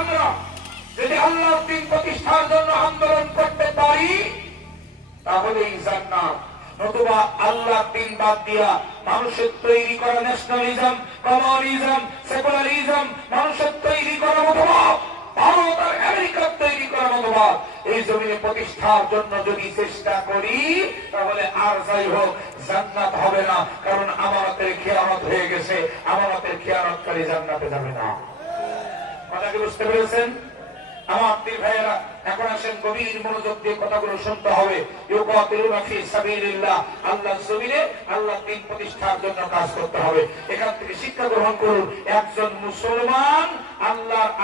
আমরা যদি আল্লাহ দিন প্রতিষ্ঠার জন্য আন্দোলন করতে পারি তাহলেই জান্নাত নতুবা আল্লাহ দিন বাদ দিয়া মানুষের তৈরি করা ন্যাশনালিজম কমিউনিজম সেকুলারিজম মানুষের তৈরি করা মতবাদ ভারত আর আমেরিকার তৈরি করা মতবাদ এই জমিনে প্রতিষ্ঠার জন্য যদি চেষ্টা করি, তাহলে আর যাই হোক, জান্নাত হবে না। কারণ আমানতের খেয়ানত হয়ে গেছে। আমানতের খেয়ানতকারী জান্নাতে যাবে না। কথা কি বুঝতে পেরেছেন আমার ভাইয়েরা, এখন আসেন গভীর মনোযোগ দিয়ে কথাগুলো শুনতে হবে। আল্লাহ দিন প্রতিষ্ঠার জন্য কাজ করতে হবে। এখান থেকে শিক্ষা গ্রহণ করুন, একজন মুসলমান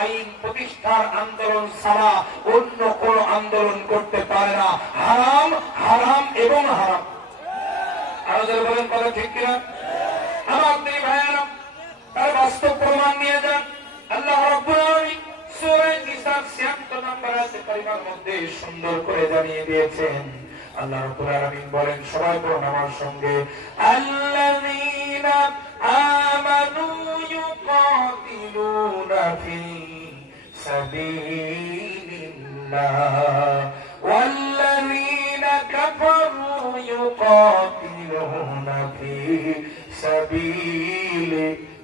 আইন প্রতিষ্ঠার আন্দোলন ছাড়া অন্য কোন আন্দোলন করতে পারে না। হারাম হারাম এবং হারাম। আরও যারা বলেন কথা ঠিক কিনা? আমার ভাইয়েরা, তার বাস্তব প্রমাণ নিয়ে যান। আল্লাহ রাব্বুল আলামিন সূরা নিসার 76 নম্বর আয়াতে কারিমার মধ্যে সুন্দর করে জানিয়ে দিয়েছেন আল্লাহ রাব্বুল আলামিন বলেন সবাই পড়ুন আমার সঙ্গে আল্লাযীনা আমানু ইউকাতিলুনা ফি সাবিলিল্লাহ والذين كفروا يقاتلون في سبيل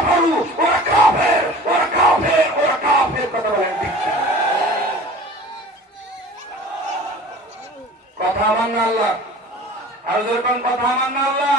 কাফারু ওরা কাফের ওরা কাফের ওরা কাফের কথা বলেন ঠিক কথা আমার আল্লাহ। আর যেরকম কথা আমার আল্লাহ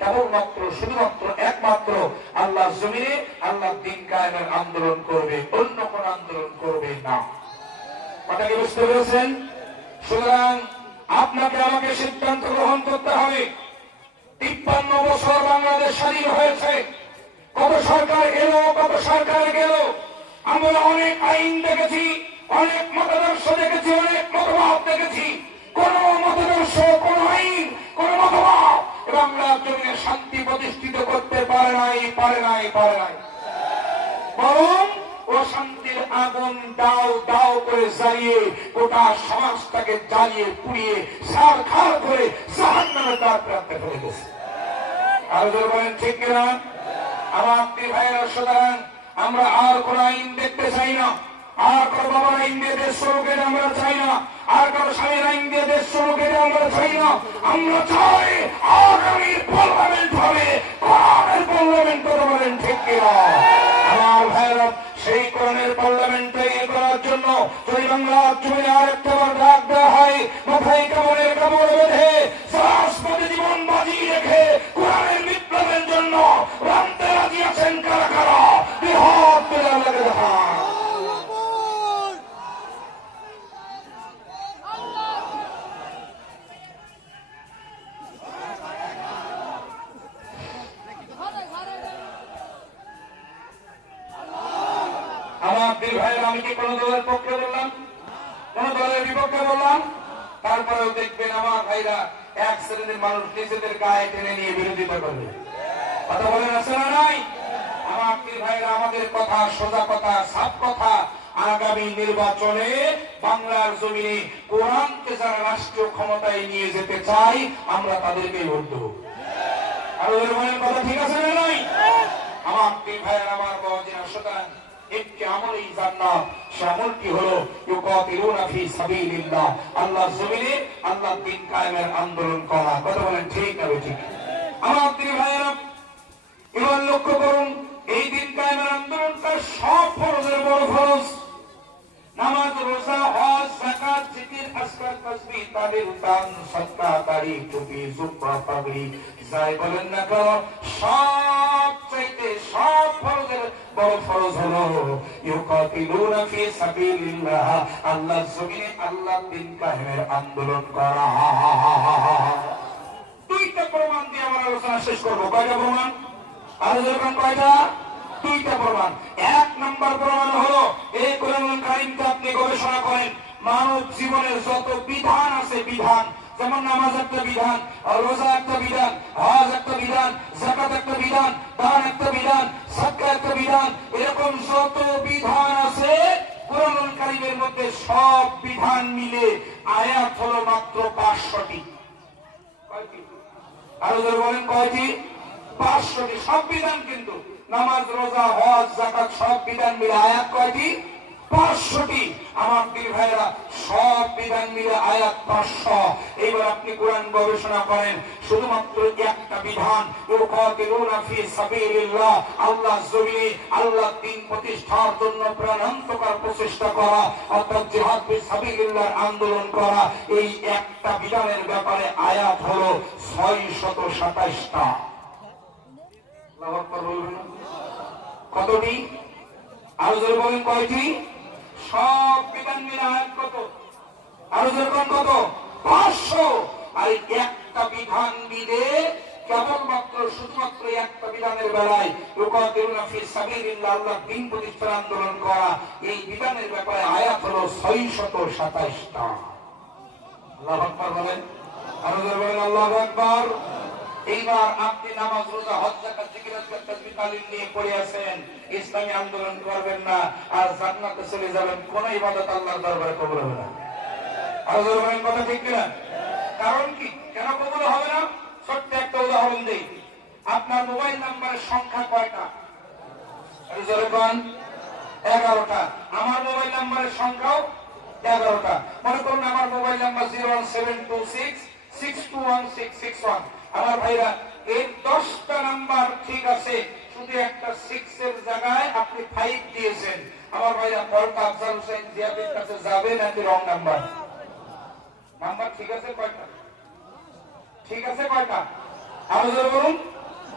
কেবলমাত্র, শুধুমাত্র একমাত্র আল্লাহ জমিনে আল্লাহ দিন কায়েমের আন্দোলন করবে, অন্য কোন আন্দোলন করবে না। কথা কি বুঝতে পেরেছেন? সুতরাং আপনাকে আমাকে সিদ্ধান্ত গ্রহণ করতে হবে। তিপ্পান্ন বছর বাংলাদেশ স্বাধীন হয়েছে। কত সরকার এলো, কত সরকার গেল। আমরা অনেক আইন দেখেছি, অনেক মতাদর্শ দেখেছি, অনেক মতবাদ দেখেছি। কোন মতাদর্শ কোন আইন কোন মতবাদ বাংলার জমিনে শান্তি প্রতিষ্ঠিত করতে পারে নাই পারে নাই পারে নাই। বরং ও আগুন দাও দাও করে জ্বালিয়ে গোটা সমাজটাকে জ্বালিয়ে পুড়িয়ে সার খার করে জাহান নামে তার প্রান্তে ফেলে গেছে আরও বলেন, ঠিক কিনা আমার প্রিয় ভাইয়েরা, সুতরাং আমরা আর কোন আইন দেখতে চাই না। আর কোন বাবার আইন দিয়ে দেশ আমরা চাই না। আর কোন স্বামীর আইন দিয়ে দেশ আমরা চাই না। আমরা চাই আগামী বাংলা জমিনে আরেকটা বার ডাক দেওয়া হয়। মাথায় কামড়ের কামড় বেঁধে সরাসরি জীবন বাজিয়ে রেখে কোরআনের বিপ্লবের জন্য রামতে রাজি কারা কারা? বৃহৎ লাগে আমার দুই ভাইয়ের আমি কি কোন দলের পক্ষে বললাম? কোন দলের বিপক্ষে বললাম, তারপরেও দেখবেন আমার ভাইরা এক শ্রেণির মানুষ নিজেদের গায়ে টেনে নিয়ে বিরোধিতা করবে। কথা বলেন আছে না নাই? আমার ভাইরা, আমাদের কথা সোজা কথা সাপ কথা, আগামী নির্বাচনে বাংলার জমিনে কোরআনকে যারা রাষ্ট্রীয় ক্ষমতায় নিয়ে যেতে চাই আমরা তাদেরকে ভোট দেবো। আর মনের কথা ঠিক আছে না নাই? আমার দুই ভাইয়ের আমার বাবা সুতরাং একটি আমলেই জান্নাত সে হলো, ইউকাতিলুনা ফি সাবিলিল্লাহ। আল্লাহর জমিনে আল্লাহ দিন কায়েমের আন্দোলন করা। কথা বলেন ঠিক না ঠিক আমার প্রিয় ভাইয়েরা, এবার লক্ষ্য করুন, এই দিন কায়েমের আন্দোলনটা সব ফরজের বড় ফরজ। নামাজ, রোজা, হজ, যাকাত, জিকির, আসকার, তাসবিহ, তাদের দান সদকা দাড়ি, টুপি, জুব্বা, পাগড়ি, যাই বলেন না কেন সব চাইতে সব বড় ফরজ হলো, ইউকাতিলুনা ফি সাবিলিল্লাহ, আল্লাহর জমিনে আল্লাহ দিন কায়েমের আন্দোলন করা। দুইটা প্রমাণ দিয়ে আমার আলোচনা শেষ করব। কয়টা প্রমাণ? আরও যেরকম কয়টা? দুইটা প্রমাণ। এক নম্বর প্রমাণ হলো এই কোরআনুল কারিমকে আপনি গবেষণা করেন, মানব জীবনের যত বিধান আছে বিধান যেমন নামাজ একটা বিধান রোজা একটা বিধান, হজ একটা বিধান জাকাত একটা বিধান, দান একটা বিধান সাক্কা একটা বিধান, এরকম যত বিধান আছে, কোরআনুল কারিমের মধ্যে সব বিধান মিলে আয়াত হলো মাত্র পাঁচশোটি। আরও জোরে বলেন, কয়টি? পাঁচশোটি, সব বিধান কিন্তু। নামাজ, রোজা, হজ জাকাত সব বিধান মিলে আয়াত কয়টি? পাঁচশোটি। আমার বীর ভাইরা সব বিধান মিলে আয়াত পাঁচশো। এবার আপনি কোরআন গবেষণা করেন, শুধুমাত্র একটা বিধান আল্লাহ জমিনে আল্লাহ দিন প্রতিষ্ঠার জন্য প্রাণান্তকার প্রচেষ্টা করা, অর্থাৎ জিহাদ আন্দোলন করা, এই একটা বিধানের ব্যাপারে আয়াত হলো ছয় শত সাতাইশটা কতটি? আরও বলেন কয়টি? সব বিধান মিলে কত? আরও যেরকম কত? পাঁচশো। আর একটা বিধান মিলে কেবলমাত্র, শুধুমাত্র একটা বিধানের বেলায় আল্লাহ দিন আন্দোলন করা, এই বিধানের ব্যাপারে আয়াত হলো ছয় শত সাতাইশটা। আল্লাহ আকবার বলেন। আরও বলেন, আল্লাহ আকবার। এইবার আপনি নামাজ, রোজা, হজ জাকাত জিকির আজকার তাসবিহ তালিম নিয়ে পড়ে আছেন। ইসলামী আন্দোলন করবেন না, আর জান্নাতে চলে যাবেন, কোন ইবাদত আল্লাহর দরবারে কবুল হবে না। কথা ঠিক কিনা? কারণ কি? কেন কবুল হবে না? ছোট্ট একটা উদাহরণ দেই। আপনার মোবাইল নাম্বারের সংখ্যা কয়টা? এগারোটা। আমার মোবাইল নাম্বারের সংখ্যাও এগারোটা। মনে করুন, আমার mobile number zero one seven two six six two one six six one. আমার ভাইরা, এই দশটা নাম্বার ঠিক আছে শুধু একটা সিক্স এর জায়গায় আপনি ফাইভ দিয়েছেন। আমার ভাইরা কলকা আফজাল হোসেন জিয়াদের কাছে যাবে নাকি রং নাম্বার নাম্বার ঠিক আছে কয়টা? ঠিক আছে কয়টা? আরও বলুন।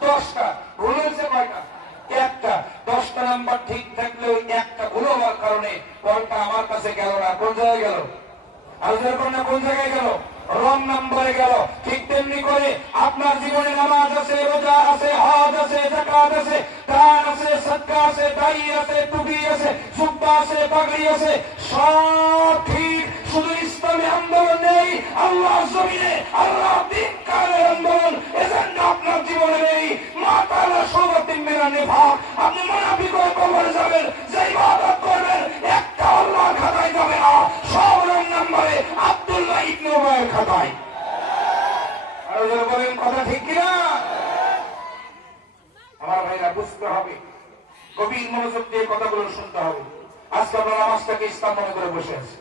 দশটা। ভুল হয়েছে কয়টা? একটা। দশটা নাম্বার ঠিক থাকলে ওই একটা ভুল হওয়ার কারণে কলটা আমার কাছে গেল না। কোন জায়গায় গেল? আরও না, কোন জায়গায় গেল? রং নাম্বারে গেল। ঠিক তেমনি করে আপনার জীবনে নামাজ আছে, রোজা আছে, হজ আছে জাকাত আছে, দান আছে, সদকা আছে দাই আছে, টুপি আছে সুব্বা আছে, পাগড়ি আছে, সব ঠিক। শুধু ইসলামী আন্দোলন নেই আল্লাহ জমিনে আল্লাহ দিন কালের আন্দোলন। এজেন্ডা আপনার জীবনে নেই। মা তাআলা সৌভাগ্য মেরা নেভা। আপনি মুনাফিক হয়ে কবরে যাবেন, যে ইবাদত করবেন, একটা আল্লাহ খাতায় যাবে না। সব রং উমায়ের খাতায়। আর যারা বলেন, কথা ঠিক কিনা? আমার ভাইরা, বুঝতে হবে। গভীর মনোযোগ দিয়ে কথাগুলো শুনতে হবে। আজকে আমরা নামাজটাকে ইসলাম মনে করে বসে আছি